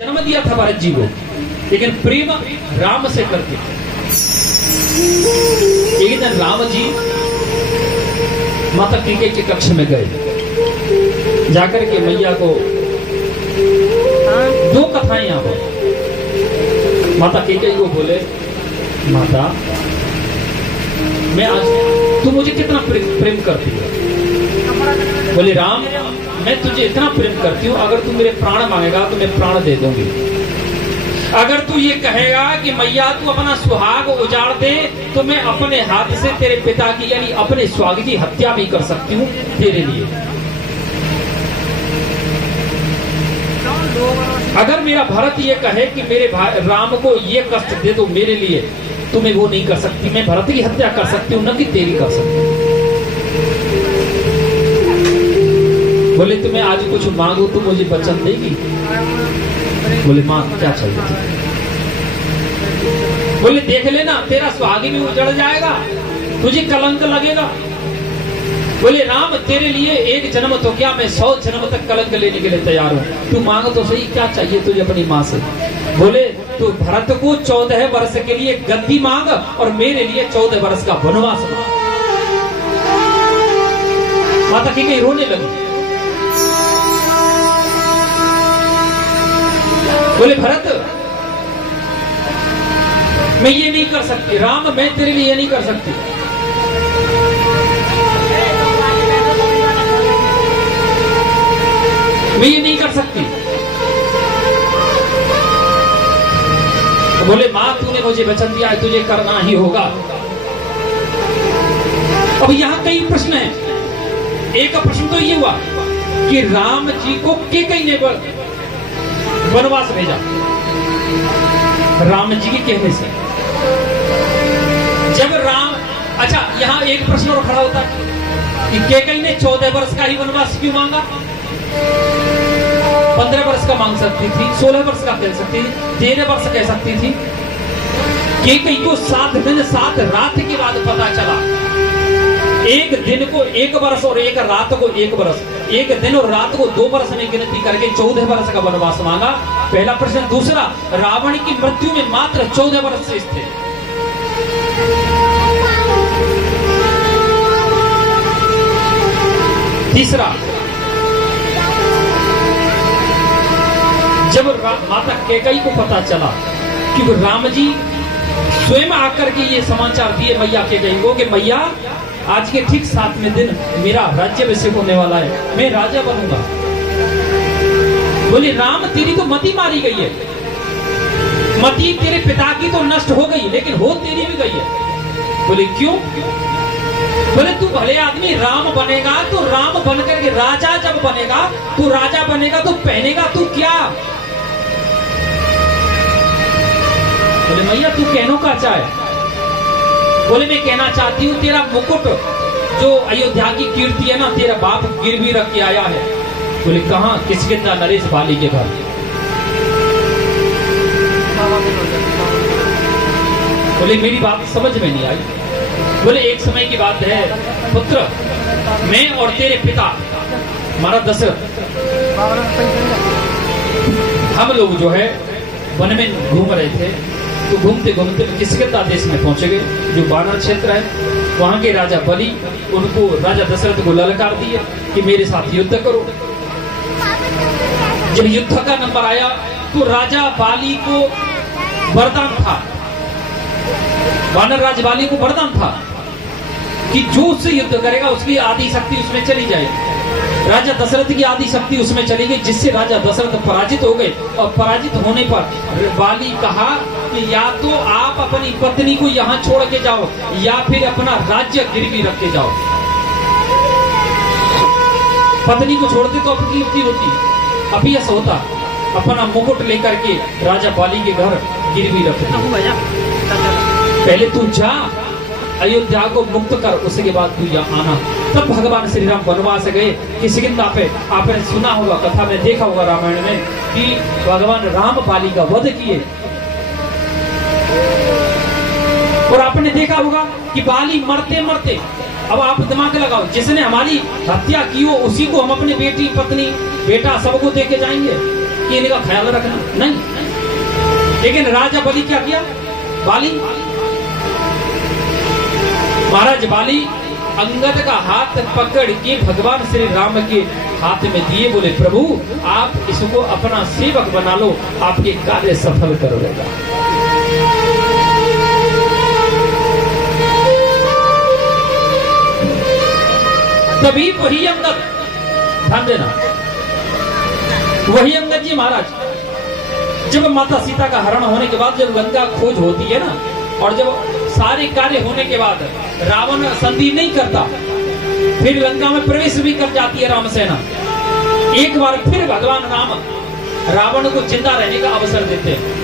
जन्म दिया था भरत जी को, लेकिन प्रेम राम से करते थे। एक दिन राम जी माता कैकेयी के कक्ष में गए, जाकर के मैया को दो कथाएं यहाँ पर माता कैकेयी को बोले, माता मैं आज तू मुझे कितना प्रेम करती है। बोले राम मैं तुझे इतना प्रेम करती हूँ, अगर तू मेरे प्राण मांगेगा तो मैं प्राण दे दूंगी। अगर तू ये कहेगा कि मैया तू अपना सुहाग उजाड़ दे तो मैं अपने हाथ से तेरे पिता की यानी अपने सुहाग की हत्या भी कर सकती हूँ तेरे लिए। अगर मेरा भरत ये कहे कि मेरे राम को ये कष्ट दे तो मेरे लिए, तो मैं वो नहीं कर सकती। मैं भरत की हत्या कर सकती हूँ, न कि तेरी कर सकती हूँ। बोले तुम्हें आज कुछ मांगो तो मुझे वचन देगी। बोले मां क्या चाहिए तुझे? बोले देख लेना तेरा सुहागी भी उजड़ जाएगा, तुझे कलंक लगेगा। बोले राम तेरे लिए एक जन्म तो क्या, मैं 100 जन्म तक कलंक लेने के लिए तैयार हूँ। तू मांग तो सही, क्या चाहिए तुझे अपनी माँ से? बोले तू भरत को 14 वर्ष के लिए गद्दी मांग और मेरे लिए 14 वर्ष का वनवास मांग। माता कैकेयी रोने लगी। बोले भरत मैं ये नहीं कर सकती, राम मैं तेरे लिए ये नहीं कर सकती। मैं ये नहीं कर सकती। बोले मां तूने मुझे वचन दिया है, तुझे करना ही होगा। अब यहां कई प्रश्न हैं। एक प्रश्न तो ये हुआ कि राम जी को कैकेयी ने वनवास भेजा राम जी के कहने से। जब राम, अच्छा यहां एक प्रश्न और खड़ा होता है कि कैकेयी ने 14 वर्ष का ही वनवास क्यों मांगा? 15 वर्ष का मांग सकती थी, 16 वर्ष का कह सकती थी, 13 वर्ष कह सकती थी। कैकेयी को 7 दिन 7 रात के बाद पता चला, एक दिन को 1 वर्ष और एक रात को 1 वर्ष, एक दिन और रात को 2 वर्ष में गिनती करके 14 वर्ष का वनवास मांगा। पहला प्रश्न। दूसरा, रावण की मृत्यु में मात्र 14 वर्ष शेष थे। तीसरा, जब माता कैकेयी को पता चला कि राम जी स्वयं आकर के ये समाचार दिए मैया कैकेयी को कि मैया आज के ठीक 7वें दिन मेरा राज्याभिषेक होने वाला है, मैं राजा बनूंगा। बोले राम तेरी तो मति मारी गई है, मति तेरे पिता की तो नष्ट हो गई, लेकिन हो तेरी भी गई है। बोले क्यों? बोले तू भले आदमी राम बनेगा तो राम बनकर के राजा जब बनेगा, तू राजा बनेगा तो पहनेगा तू क्या? बोले मैया तू कहनो का चाहे? बोले मैं कहना चाहती हूँ तेरा मुकुट जो अयोध्या की कीर्ति है ना, तेरा बाप गिरवी रख के आया है। बोले कहाँ? किसकिंदा नरेश बाली के घर। बोले मेरी बात समझ में नहीं आई। बोले एक समय की बात है पुत्र, मैं और तेरे पिता हमारा दशरथ, हम लोग जो है वन में घूम रहे थे, तो घूमते घूमते किसकिंदा देश में पहुंचे गए, जो वानर क्षेत्र है। वहां के राजा बलि उनको राजा दशरथ को ललकार दिए कि मेरे साथ युद्ध करो। जब युद्ध का नंबर आया तो राजा बाली को वरदान था, वानर राज बाली को वरदान था कि जो उससे युद्ध करेगा उसकी आदि शक्ति उसमें चली जाएगी। राजा दशरथ की आदि शक्ति उसमें चली गई, जिससे राजा दशरथ पराजित हो गए। और पराजित होने पर बाली कहा कि या तो आप अपनी पत्नी को यहाँ छोड़ के जाओ या फिर अपना राज्य गिरवी रख के जाओ। पत्नी को छोड़ते तो अपनी कीर्ति होती, अपयश होता। अपना मुकुट लेकर के राजा बाली के घर गिरवी रख दिया। पहले तू जा अयोध्या को मुक्त कर, उसके बाद तू यहाँ आना। तब भगवान श्री राम वनवास गए। किसकिंदा पे आपने सुना होगा, कथा में देखा होगा रामायण में कि भगवान राम बाली का वध किए। और आपने देखा होगा कि बाली मरते मरते, अब आप दिमाग लगाओ, जिसने हमारी हत्या की हो उसी को हम अपनी बेटी पत्नी बेटा सबको दे के जाएंगे कि इनका ख्याल रखना नहीं। लेकिन राजा बलि क्या किया? बाली, महाराज बाली अंगद का हाथ पकड़ के भगवान श्री राम के हाथ में दिए, बोले प्रभु आप इसको अपना सेवक बना लो, आपके कार्य सफल कर देगा। तभी वही अंगद, ध्यान देना, वही अंगद जी महाराज जब माता सीता का हरण होने के बाद जब लंका खोज होती है ना, और जब सारे कार्य होने के बाद रावण संधि नहीं करता, फिर लंका में प्रवेश भी कर जाती है राम सेना, एक बार फिर भगवान राम रावण को जिंदा रहने का अवसर देते हैं।